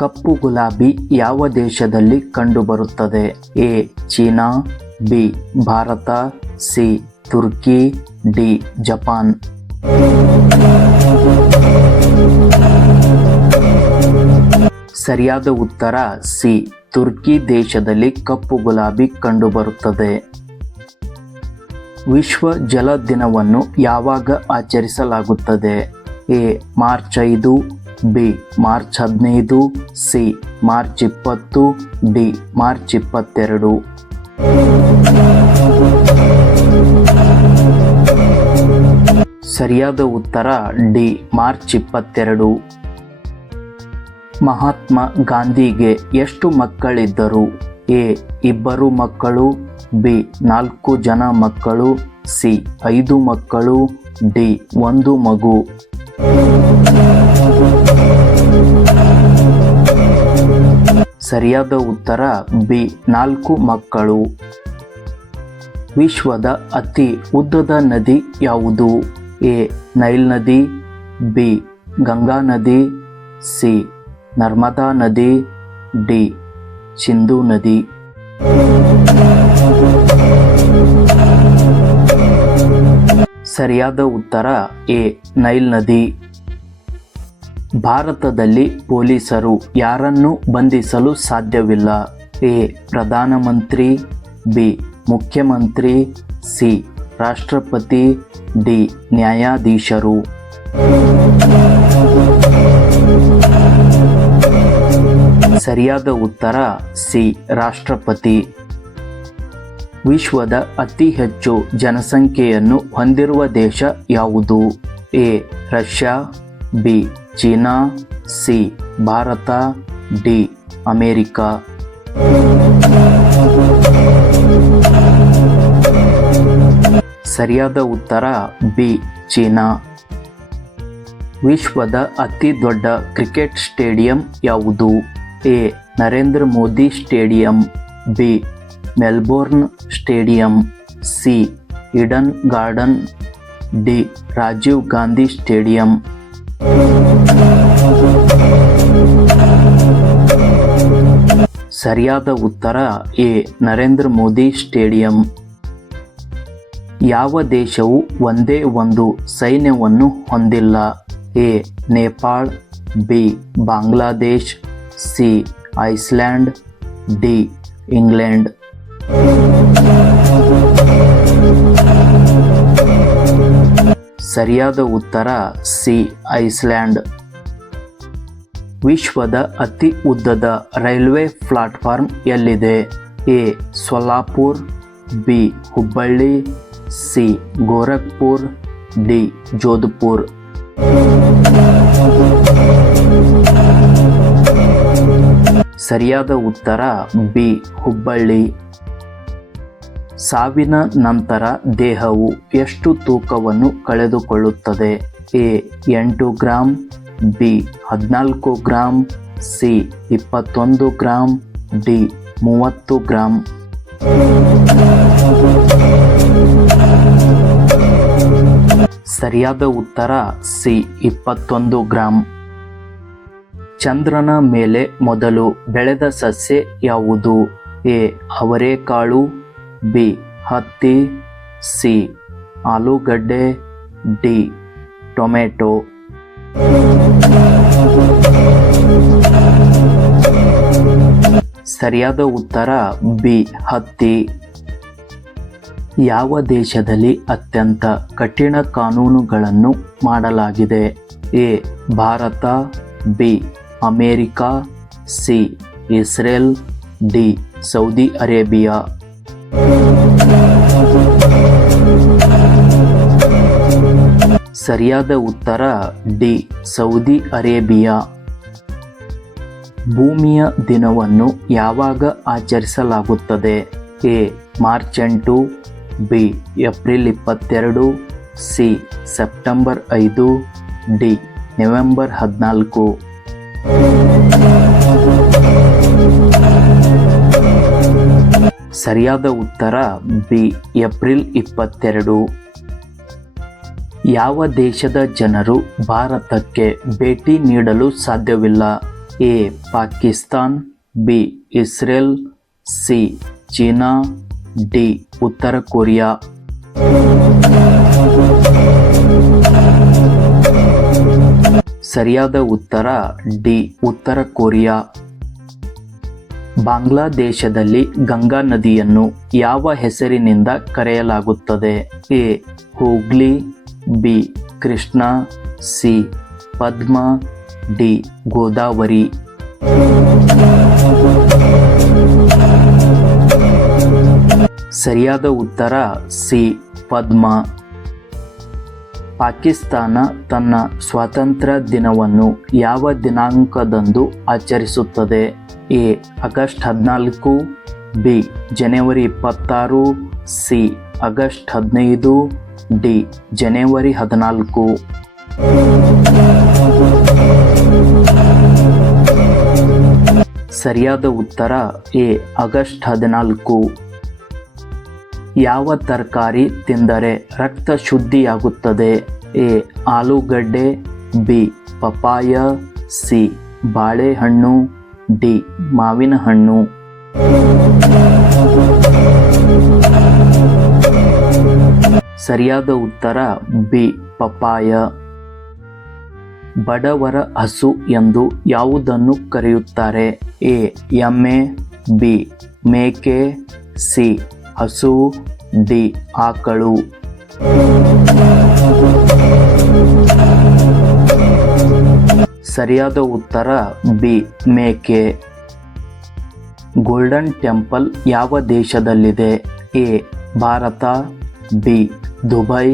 ಕಪ್ಪು ಗುಲಾಬಿ ಯಾವ ದೇಶದಲ್ಲಿ ಕಂಡುಬರುತ್ತದೆ? A. China, B. Bharat, C. Turkey, D. Japan. ಸರಿಯಾದ ಉತ್ತರ ಸಿ. ತುರ್ಕಿ ದೇಶದಲ್ಲಿ ಕಪ್ಪು ಗುಲಾಬಿ ಕಂಡುಬರುತ್ತದೆ. ವಿಶ್ವ ಜಲ ದಿನವನ್ನು ಯಾವಾಗ ಆಚರಿಸಲಾಗುತ್ತದೆ? A. March 5, B. March 15, C. March 20, D. March 22. ಸರಿಯಾದ ಉತ್ತರ ಡಿ. ಮಾರ್ಚ್ 22. ಮಹಾತ್ಮ ಗಾಂಧಿಗೆ ಎಷ್ಟು ಮಕ್ಕಳಿದ್ದರು? ಎ. 2 ಮಕ್ಕಳು, ಬಿ. 4 ಜನ ಮಕ್ಕಳು, ಸಿ. 5 ಮಕ್ಕಳು, ಡಿ. 1 ಮಗು. ಸರಿಯಾದ ಉತ್ತರ ಬಿ. 4 ಮಕ್ಕಳು. ವಿಶ್ವದ ಅತಿ ಉದ್ದದ ನದಿ ಯಾವುದು? ಎ. ನೈಲ್ ನದಿ, ಬಿ. ಗಂಗಾ ನದಿ, ಸಿ. ನರ್ಮದಾ ನದಿ, ಡಿ. ಸಿಂಧೂ ನದಿ. ಸರಿಯಾದ ಉತ್ತರ ಎ. ನೈಲ್ ನದಿ. ಭಾರತದಲ್ಲಿ ಪೊಲೀಸರು ಯಾರನ್ನು ಬಂಧಿಸಲು ಸಾಧ್ಯವಿಲ್ಲ? ಎ. ಪ್ರಧಾನಮಂತ್ರಿ, ಬಿ. ಮುಖ್ಯಮಂತ್ರಿ, ಸಿ. ರಾಷ್ಟ್ರಪತಿ, ಡಿ. ನ್ಯಾಯಾಧೀಶರು. ಸರಿಯಾದ ಉತ್ತರ ಸಿ. ರಾಷ್ಟ್ರಪತಿ. ವಿಶ್ವದ ಅತಿ ಹೆಚ್ಚು ಜನಸಂಖ್ಯೆಯನ್ನು ಹೊಂದಿರುವ ದೇಶ ಯಾವುದು? A. Russia, B. China, C. Bharat, D. America. ಸರಿಯಾದ ಉತ್ತರ ಬಿ. ಚೀನಾ. ವಿಶ್ವದ ಅತಿ ದೊಡ್ಡ ಕ್ರಿಕೆಟ್ ಸ್ಟೇಡಿಯಂ ಯಾವುದು? A. Narendra Modi stadium, B. Melbourne stadium, C. Eden Garden, D. Rajiv Gandhi stadium. ಸರಿಯಾದ ಉತ್ತರ ಎ. ನರೇಂದ್ರ ಮೋದಿ ಸ್ಟೇಡಿಯಂ. ಯಾವ ದೇಶವು ಒಂದೇ ಒಂದು ಸೈನ್ಯವನ್ನು ಹೊಂದಿಲ್ಲ? A. Nepal, B. Bangladesh, C. Iceland, D. England. ಸರಿಯಾದ ಉತ್ತರ ಸಿ. ಐಸ್ಲ್ಯಾಂಡ್. ವಿಶ್ವದ ಅತಿ ಉದ್ದದ ರೈಲ್ವೆ ಪ್ಲಾಟ್ಫಾರ್ಮ್ ಎಲ್ಲಿದೆ? A. Solapur, B. Hubballi, C. Gorakhpur, D. Jodhpur. ಸರಿಯಾದ ಉತ್ತರ ಬಿ. ಹುಬ್ಬಳ್ಳಿ. ಸಾವಿನ ನಂತರ ದೇಹವು ಎಷ್ಟು ತೂಕವನ್ನು ಕಳೆದುಕೊಳ್ಳುತ್ತದೆ? A. 8 gram, B. 14 gram, C. 21 gram, D. 30 gram. ಸರಿಯಾದ ಉತ್ತರ ಸಿ. 21 ಗ್ರಾಂ. ಚಂದ್ರನ ಮೇಲೆ ಮೊದಲು ಬೆಳೆದ ಸಸ್ಯ ಯಾವುದು? ಎ. ಅವರೆಕಾಳು, ಬಿ. ಹತ್ತಿ, ಸಿ. ಆಲೂಗಡ್ಡೆ, ಡಿ. ಟೊಮೆಟೊ. ಸರಿಯಾದ ಉತ್ತರ ಬಿ. ಹತ್ತಿ. ಯಾವ ದೇಶದಲ್ಲಿ ಅತ್ಯಂತ ಕಠಿಣ ಕಾನೂನುಗಳನ್ನು ಮಾಡಲಾಗಿದೆ? A. Bharat, B. America, C. Israel, D. Saudi Arabia. ಸರಿಯಾದ ಉತ್ತರ ಡಿ. Saudi Arabia. ಭೂಮಿಯ ದಿನವನ್ನು ಯಾವಾಗ ಆಚರಿಸಲಾಗುತ್ತದೆ? A. March 8, B. April 22, C. September 5, D. November 14. ಸರಿಯಾದ ಉತ್ತರ ಬಿ. ಏಪ್ರಿಲ್ 22. ಯಾವ ದೇಶದ ಜನರು ಭಾರತಕ್ಕೆ ಭೇಟಿ ನೀಡಲು ಸಾಧ್ಯವಿಲ್ಲ? A Pakistan, B Israel, C China, D ಉತ್ತರ ಕೊರಿಯಾ. ಸರಿಯಾದ ಉತ್ತರ ಡಿ ಉತ್ತರ ಕೊರಿಯಾ. ಬಾಂಗ್ಲಾದೇಶದಲ್ಲಿ ಗಂಗಾ ನದಿಯನ್ನು ಯಾವ ಹೆಸರಿನಿಂದ ಕರೆಯಲಾಗುತ್ತದೆ? A Hooghly, B Krishna, C Padma, D Godavari. ಸರಿಯಾದ ಉತ್ತರ ಸಿ ಪದ್ಮ. ಪಾಕಿಸ್ತಾನ ತನ್ನ ಸ್ವಾತಂತ್ರ್ಯ ದಿನವನ್ನು ಯಾವ ದಿನಾಂಕದಂದು ಆಚರಿಸುತ್ತದೆ? ಎ ಆಗಸ್ಟ್ 14, ಬಿ ಜನವರಿ 26, ಸಿ ಆಗಸ್ಟ್ 15, ಡಿ ಜನವರಿ 14. ಸರಿಯಾದ ಉತ್ತರ ಎ ಆಗಸ್ಟ್ 14. ಯಾವ ತರಕಾರಿ ತಿಂದರೆ ರಕ್ತ ಶುದ್ಧಿಯಾಗುತ್ತದೆ? ಎ ಆಲೂಗಡ್ಡೆ, ಬಿ ಪಪಾಯ, ಸಿ ಬಾಳೆಹಣ್ಣು, ಡಿ ಮಾವಿನ ಹಣ್ಣು. ಸರಿಯಾದ ಉತ್ತರ ಬಿ ಪಪಾಯ. ಬಡವರ ಹಸು ಎಂದು ಯಾವುದನ್ನು ಕರೆಯುತ್ತಾರೆ? ಎ ಎಮ್ಮೆ, ಬಿ ಮೇಕೆ, ಸಿ ಹಸು, ಡಿ ಆಕಳು. ಸರಿಯಾದ ಉತ್ತರ ಬಿ ಮೇಕೆ. ಗೋಲ್ಡನ್ ಟೆಂಪಲ್ ಯಾವ ದೇಶದಲ್ಲಿದೆ? A Bharat, B Dubai,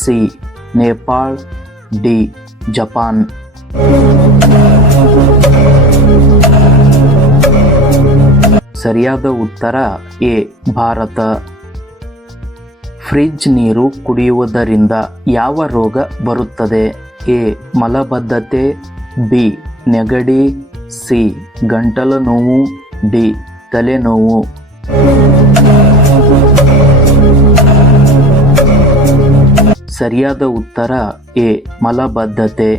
C Nepal, D Japan. ಸರಿಯಾದ ಉತ್ತರ ಎ ಭಾರತ. ಫ್ರಿಡ್ಜ್ ನೀರು ಕುಡಿಯುವುದರಿಂದ ಯಾವ ರೋಗ ಬರುತ್ತದೆ? ಎ ಮಲಬದ್ಧತೆ, ಬಿ ನೆಗಡಿ, ಸಿ ಗಂಟಲು ನೋವು, ಡಿ ತಲೆನೋವು. ಸರಿಯಾದ ಉತ್ತರ ಎ ಮಲಬದ್ಧತೆ.